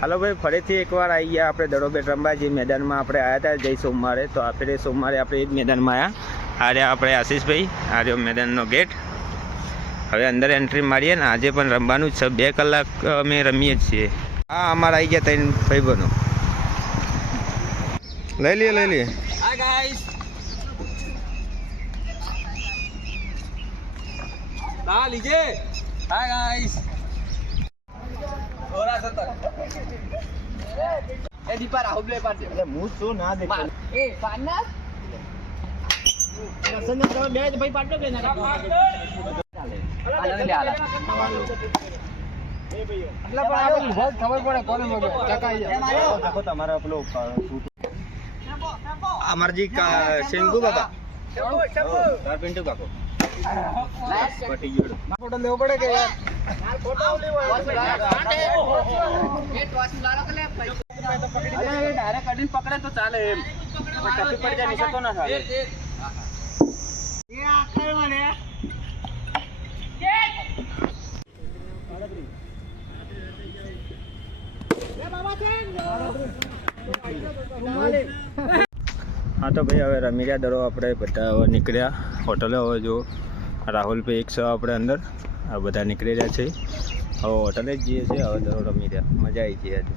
હાલો ભાઈ, ફરીથી એકવાર આવી ગયા આપણે દડોબેટ રમવા. જે મેદાનમાં આપણે આવ્યા હતા, જઈ સોમવારે. તો આપણે સોમવારે આપણે એ જ મેદાનમાં આવ્યા આ રહ્યા આપણે આશીષભાઈ, આ રહ્યો મેદાનનો ગેટ હવે અંદર એન્ટ્રી મારીએ ને આજે પણ રમવાનું જ છે. બે કલાક અમે રમીએ જ છીએ. હા, અમારા આવી ગયા ત્રણ ભાઈબંધો. લઈ લઈએ લઈ લઈએ લીજે. હાય ગાઈસ 17 નદી પર આવું લે પાસે એટલે હું શું ના દે એ પાના લસણ ના તમે બે ભાઈ પાડો કે ના અમરજી શેંગુ બાબા. પિન્ટુ કાકો પટી ગયો ફોટો લેવો પડે કે યાર? ફોટો લેવો. કઢીને પકડે તો ચાલે એમ. ટપી પડી જાય નીચે તો ના ચાલે હા તો ભાઈ હવે રમી રહ્યા દરો આપણે બધા હવે નીકળ્યા. હોટલે હવે જો રાહુલભાઈ એક સો આપણે અંદર. આ બધા નીકળી રહ્યા છે. હવે હોટલે જ જઈએ છીએ હવે દરો રમી રહ્યા. મજા આવી ગઈ આજે.